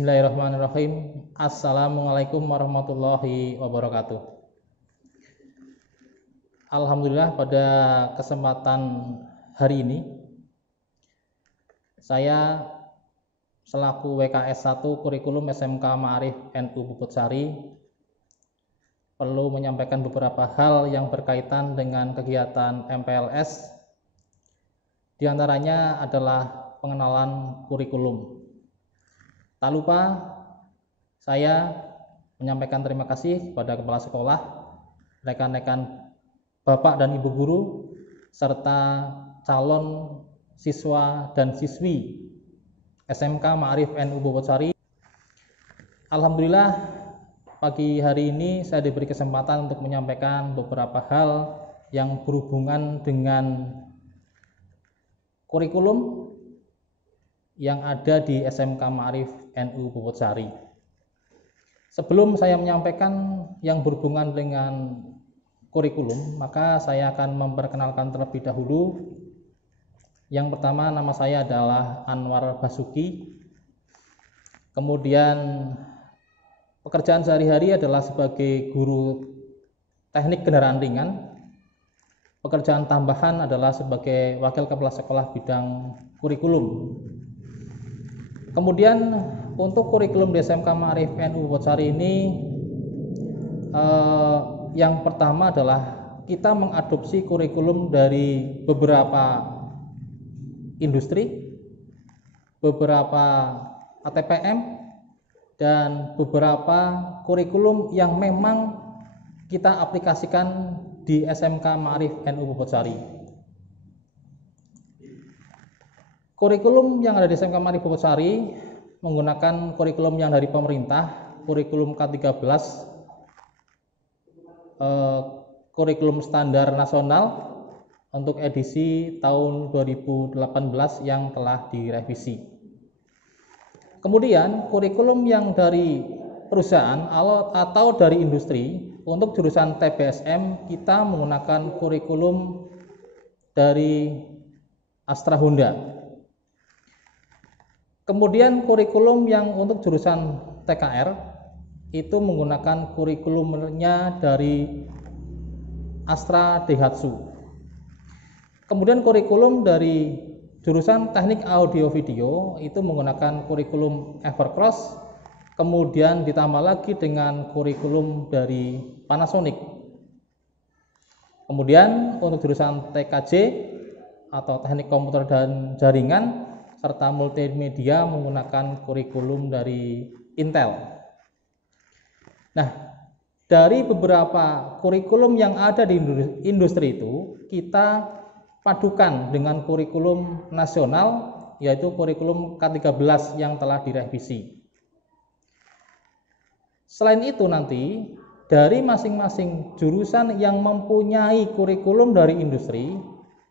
Bismillahirrahmanirrahim. Assalamualaikum warahmatullahi wabarakatuh. Alhamdulillah, pada kesempatan hari ini saya selaku WKS 1 Kurikulum SMK Ma'arif NU Puputsari perlu menyampaikan beberapa hal yang berkaitan dengan kegiatan MPLS. Di antaranya adalah pengenalan kurikulum. Tak lupa saya menyampaikan terima kasih kepada kepala sekolah, rekan-rekan Bapak dan Ibu guru, serta calon siswa dan siswi SMK Ma'arif NU Puputsari. Alhamdulillah, pagi hari ini saya diberi kesempatan untuk menyampaikan beberapa hal yang berhubungan dengan kurikulum yang ada di SMK Ma'arif NU Puputsari. Sebelum saya menyampaikan yang berhubungan dengan kurikulum, maka saya akan memperkenalkan terlebih dahulu. Yang pertama, nama saya adalah Anwar Basuki. Kemudian pekerjaan sehari-hari adalah sebagai guru teknik kendaraan ringan. Pekerjaan tambahan adalah sebagai wakil kepala sekolah bidang kurikulum. Kemudian untuk kurikulum di SMK Ma'arif NU Puputsari ini yang pertama adalah kita mengadopsi kurikulum dari beberapa industri, beberapa ATPM, dan beberapa kurikulum yang memang kita aplikasikan di SMK Ma'arif NU Puputsari. Kurikulum yang ada di SMK Ma'arif Puputsari menggunakan kurikulum yang dari pemerintah, kurikulum K13, kurikulum standar nasional untuk edisi tahun 2018 yang telah direvisi. Kemudian kurikulum yang dari perusahaan atau dari industri, untuk jurusan TBSM kita menggunakan kurikulum dari Astra Honda. Kemudian kurikulum yang untuk jurusan TKR itu menggunakan kurikulumnya dari Astra Daihatsu. Kemudian kurikulum dari jurusan teknik audio video itu menggunakan kurikulum Evercross, kemudian ditambah lagi dengan kurikulum dari Panasonic. Kemudian untuk jurusan TKJ atau teknik komputer dan jaringan serta multimedia menggunakan kurikulum dari Intel. Nah, dari beberapa kurikulum yang ada di industri itu, kita padukan dengan kurikulum nasional, yaitu kurikulum K13 yang telah direvisi. Selain itu nanti, dari masing-masing jurusan yang mempunyai kurikulum dari industri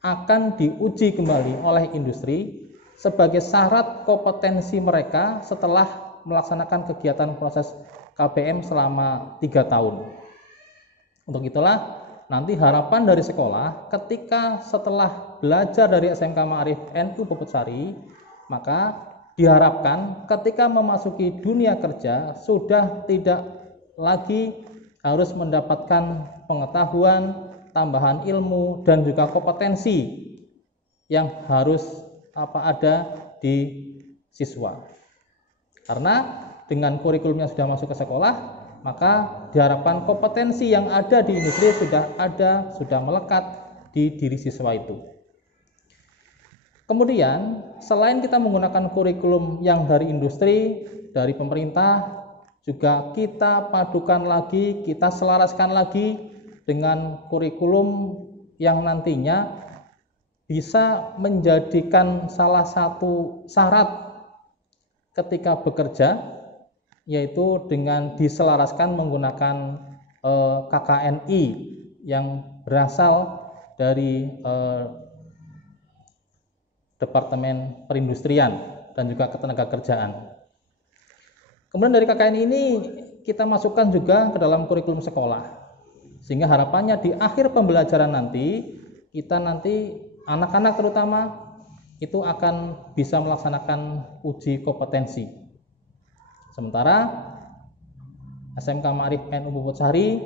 akan diuji kembali oleh industri sebagai syarat kompetensi mereka setelah melaksanakan kegiatan proses KBM selama 3 tahun. Untuk itulah nanti harapan dari sekolah ketika setelah belajar dari SMK Ma'arif NU Puputsari, maka diharapkan ketika memasuki dunia kerja sudah tidak lagi harus mendapatkan pengetahuan, tambahan ilmu, dan juga kompetensi yang harus ada di siswa. Karena dengan kurikulum yang sudah masuk ke sekolah, maka diharapkan kompetensi yang ada di industri sudah melekat di diri siswa itu. Kemudian, selain kita menggunakan kurikulum yang dari industri, dari pemerintah, juga kita padukan lagi, kita selaraskan lagi dengan kurikulum yang nantinya bisa menjadikan salah satu syarat ketika bekerja, yaitu dengan diselaraskan menggunakan KKNI yang berasal dari Departemen Perindustrian dan juga Ketenagakerjaan. Kemudian dari KKNI ini kita masukkan juga ke dalam kurikulum sekolah, sehingga harapannya di akhir pembelajaran nanti anak-anak terutama itu akan bisa melaksanakan uji kompetensi. Sementara SMK Ma'arif NU Puputsari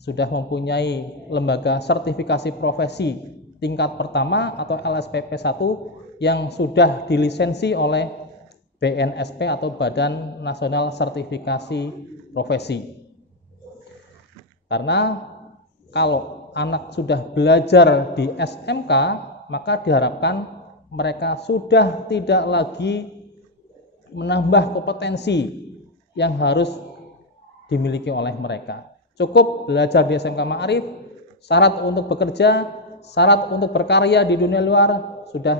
sudah mempunyai lembaga sertifikasi profesi tingkat pertama atau LSPP 1 yang sudah dilisensi oleh BNSP atau Badan Nasional Sertifikasi Profesi. Karena kalau anak sudah belajar di SMK, maka diharapkan mereka sudah tidak lagi menambah kompetensi yang harus dimiliki oleh mereka. Cukup belajar di SMK Ma'arif, syarat untuk bekerja, syarat untuk berkarya di dunia luar sudah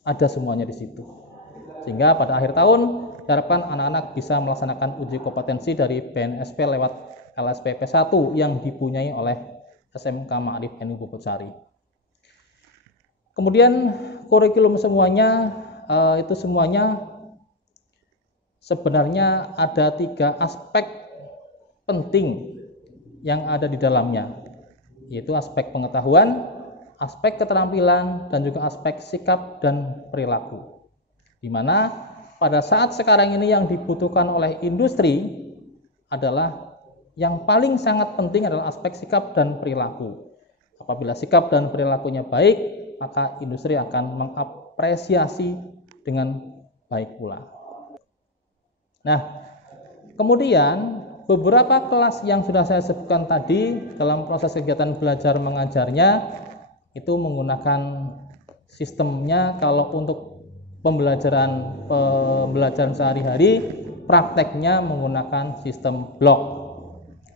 ada semuanya di situ. Sehingga pada akhir tahun diharapkan anak-anak bisa melaksanakan uji kompetensi dari BNSP lewat LSPP 1 yang dipunyai oleh SMK Ma'arif NU Puputsari. Kemudian kurikulum semuanya itu semuanya sebenarnya ada 3 aspek penting yang ada di dalamnya, yaitu aspek pengetahuan, aspek keterampilan, dan juga aspek sikap dan perilaku. Di mana pada saat sekarang ini yang dibutuhkan oleh industri adalah yang paling sangat penting adalah aspek sikap dan perilaku. Apabila sikap dan perilakunya baik, maka industri akan mengapresiasi dengan baik pula. Nah, kemudian beberapa kelas yang sudah saya sebutkan tadi dalam proses kegiatan belajar mengajarnya itu menggunakan sistemnya. Kalau untuk pembelajaran sehari-hari, prakteknya menggunakan sistem blok,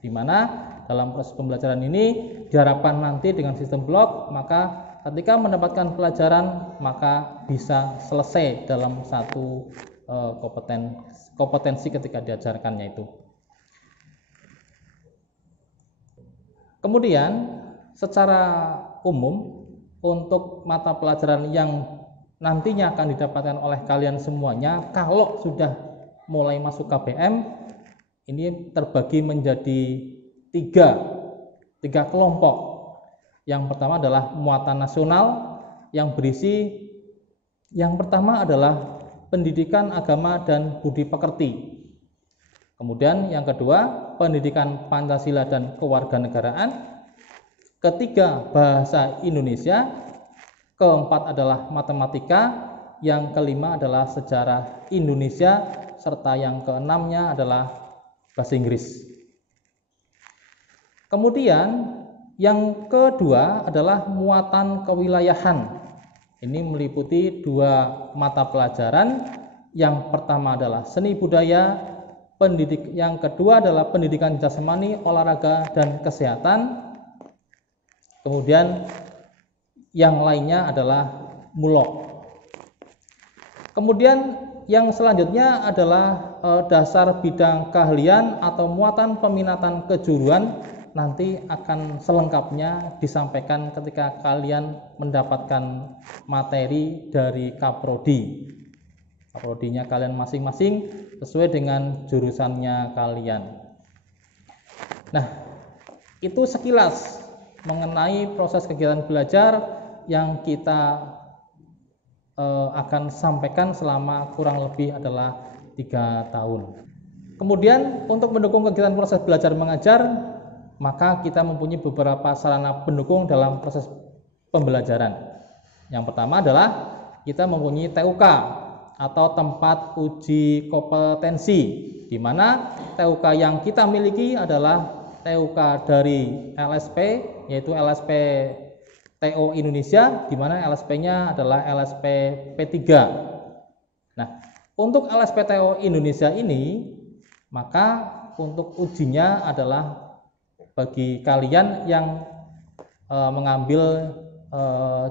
di mana dalam proses pembelajaran ini diharapkan nanti dengan sistem blok, maka ketika mendapatkan pelajaran maka bisa selesai dalam satu kompetensi ketika diajarkannya itu. Kemudian secara umum untuk mata pelajaran yang nantinya akan didapatkan oleh kalian semuanya kalau sudah mulai masuk KBM, ini terbagi menjadi tiga kelompok. Yang pertama adalah muatan nasional yang berisi yang pertama adalah pendidikan agama dan budi pekerti. Kemudian yang kedua, pendidikan Pancasila dan kewarganegaraan. Ketiga, bahasa Indonesia. Keempat adalah matematika. Yang kelima adalah sejarah Indonesia, serta yang keenamnya adalah bahasa Inggris. Kemudian yang kedua adalah muatan kewilayahan. Ini meliputi 2 mata pelajaran. Yang pertama adalah seni budaya, yang kedua adalah pendidikan jasmani, olahraga, dan kesehatan. Kemudian yang lainnya adalah mulok. Kemudian yang selanjutnya adalah dasar bidang keahlian atau muatan peminatan kejuruan. Nanti akan selengkapnya disampaikan ketika kalian mendapatkan materi dari Kaprodi. Kaprodinya kalian masing-masing sesuai dengan jurusannya kalian. Nah, itu sekilas mengenai proses kegiatan belajar yang kita akan sampaikan selama kurang lebih adalah 3 tahun. Kemudian untuk mendukung kegiatan proses belajar mengajar, maka kita mempunyai beberapa sarana pendukung dalam proses pembelajaran. Yang pertama adalah kita mempunyai TUK atau tempat uji kompetensi, di mana TUK yang kita miliki adalah TUK dari LSP, yaitu LSP TO Indonesia, di mana LSP-nya adalah LSP P3. Nah, untuk LSP TO Indonesia ini, maka untuk ujinya adalah bagi kalian yang mengambil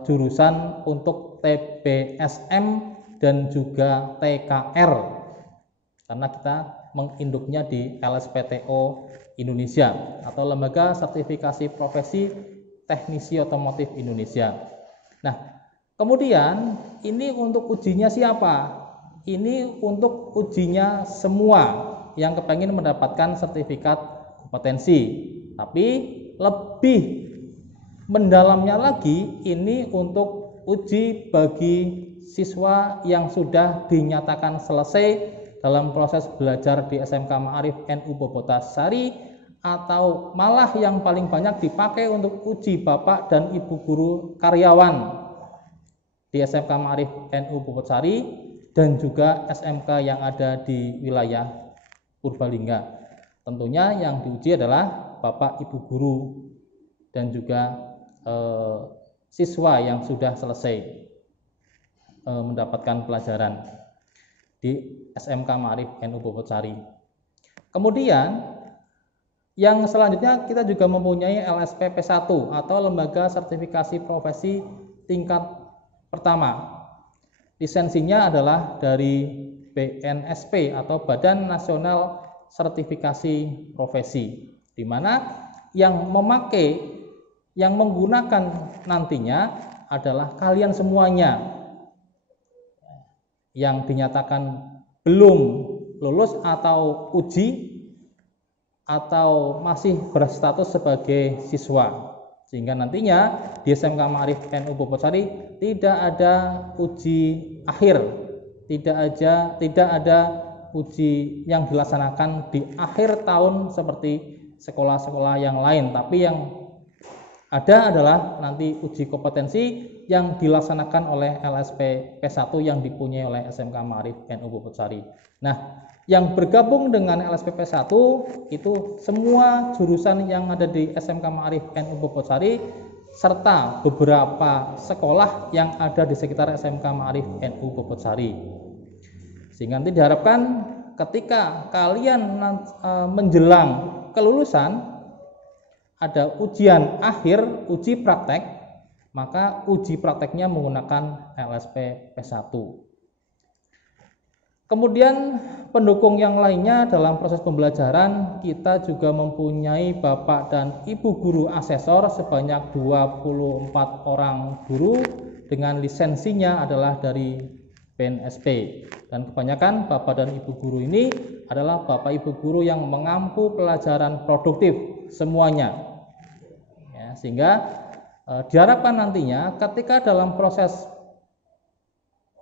jurusan untuk TBSM dan juga TKR, karena kita menginduknya di LSPTO Indonesia atau Lembaga Sertifikasi Profesi Teknisi Otomotif Indonesia. Nah, kemudian ini untuk ujinya siapa? Ini untuk ujinya semua yang kepengen mendapatkan sertifikat kompetensi. Tapi lebih mendalamnya lagi, ini untuk uji bagi siswa yang sudah dinyatakan selesai dalam proses belajar di SMK Ma'arif NU Bobotasari, atau malah yang paling banyak dipakai untuk uji Bapak dan Ibu guru karyawan di SMK Ma'arif NU Bobotasari dan juga SMK yang ada di wilayah Purbalingga. Tentunya yang diuji adalah Bapak Ibu guru dan juga siswa yang sudah selesai mendapatkan pelajaran di SMK Ma'arif NU Bobotasari. Kemudian yang selanjutnya kita juga mempunyai LSP P1 atau Lembaga Sertifikasi Profesi tingkat pertama. Lisensinya adalah dari BNSP atau Badan Nasional Sertifikasi Profesi, di mana yang menggunakan nantinya adalah kalian semuanya yang dinyatakan belum lulus atau uji atau masih berstatus sebagai siswa, sehingga nantinya di SMK Ma'arif NU Bobotasari tidak ada uji akhir, tidak ada uji yang dilaksanakan di akhir tahun seperti sekolah-sekolah yang lain, tapi yang ada adalah nanti uji kompetensi yang dilaksanakan oleh LSP P1 yang dipunyai oleh SMK Ma'arif NU Bobotasari. Nah, yang bergabung dengan LSP P1 itu semua jurusan yang ada di SMK Ma'arif NU Bobotasari serta beberapa sekolah yang ada di sekitar SMK Ma'arif NU Bobotasari. Sehingga nanti diharapkan ketika kalian menjelang kelulusan ada ujian akhir, uji praktek, maka uji prakteknya menggunakan LSP P1. Kemudian pendukung yang lainnya dalam proses pembelajaran, kita juga mempunyai Bapak dan Ibu guru asesor sebanyak 24 orang guru dengan lisensinya adalah dari BNSP. Dan kebanyakan Bapak dan Ibu guru ini adalah Bapak Ibu guru yang mengampu pelajaran produktif semuanya. Ya, sehingga diharapkan nantinya ketika dalam proses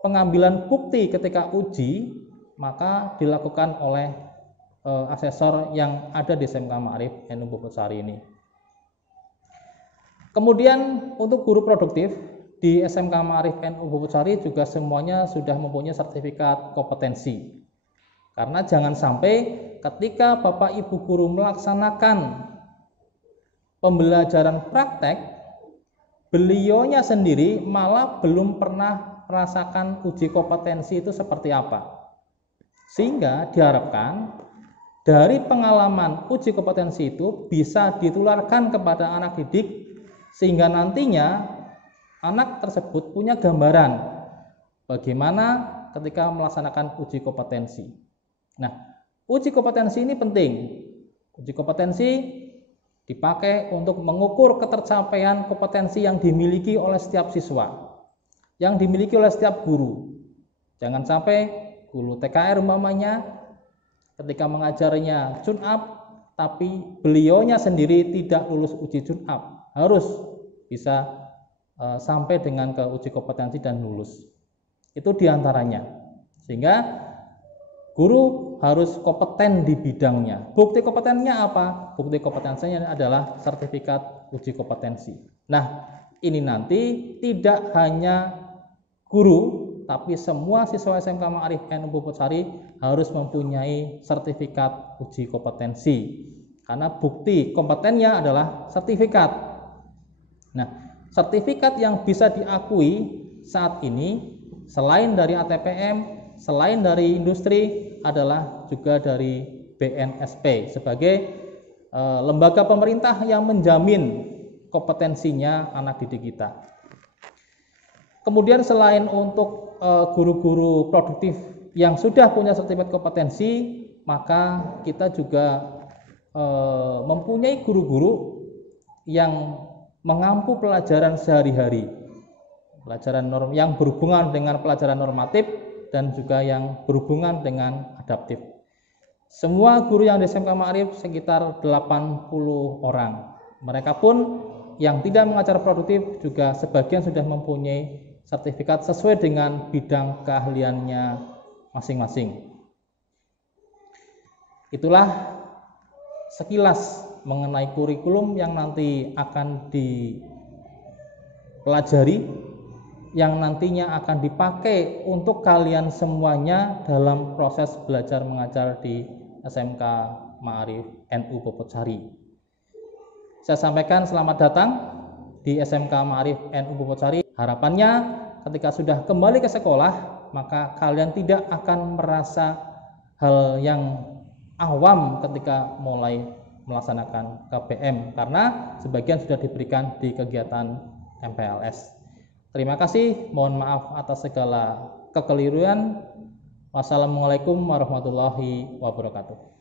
pengambilan bukti ketika uji, maka dilakukan oleh asesor yang ada di SMK Ma'arif NU Bobotasari ini. Kemudian untuk guru produktif di SMK Ma'arif NU Bobotasari juga semuanya sudah mempunyai sertifikat kompetensi. Karena jangan sampai ketika Bapak Ibu guru melaksanakan pembelajaran praktek, beliaunya sendiri malah belum pernah merasakan uji kompetensi itu seperti apa. Sehingga diharapkan dari pengalaman uji kompetensi itu bisa ditularkan kepada anak didik, sehingga nantinya anak tersebut punya gambaran bagaimana ketika melaksanakan uji kompetensi. Nah, uji kompetensi ini penting. Uji kompetensi dipakai untuk mengukur ketercapaian kompetensi yang dimiliki oleh setiap siswa, yang dimiliki oleh setiap guru. Jangan sampai guru TKR umpamanya ketika mengajarnya tune up, tapi beliaunya sendiri tidak lulus uji tune up. Harus bisa sampai dengan ke uji kompetensi dan lulus. Itu diantaranya. Sehingga guru harus kompeten di bidangnya. Bukti kompetensinya apa? Bukti kompetensinya adalah sertifikat uji kompetensi. Nah, ini nanti tidak hanya guru, tapi semua siswa SMK Ma'arif NU Bobotasari harus mempunyai sertifikat uji kompetensi. Karena bukti kompetennya adalah sertifikat. Nah, sertifikat yang bisa diakui saat ini selain dari ATPM, selain dari industri, adalah juga dari BNSP sebagai lembaga pemerintah yang menjamin kompetensinya anak didik kita. Kemudian selain untuk guru-guru produktif yang sudah punya sertifikat kompetensi, maka kita juga mempunyai guru-guru yang mengampu pelajaran sehari-hari, pelajaran yang berhubungan dengan pelajaran normatif dan juga yang berhubungan dengan adaptif. Semua guru yang di SMK Ma'arif sekitar 80 orang. Mereka pun yang tidak mengajar produktif juga sebagian sudah mempunyai sertifikat sesuai dengan bidang keahliannya masing-masing. Itulah sekilas mengenai kurikulum yang nanti akan dipelajari, yang nantinya akan dipakai untuk kalian semuanya dalam proses belajar mengajar di SMK Ma'arif NU Bobotsari. Saya sampaikan selamat datang di SMK Ma'arif NU Bobotsari. Harapannya ketika sudah kembali ke sekolah, maka kalian tidak akan merasa hal yang awam ketika mulai melaksanakan KBM, karena sebagian sudah diberikan di kegiatan MPLS. Terima kasih, mohon maaf atas segala kekeliruan. Wassalamualaikum warahmatullahi wabarakatuh.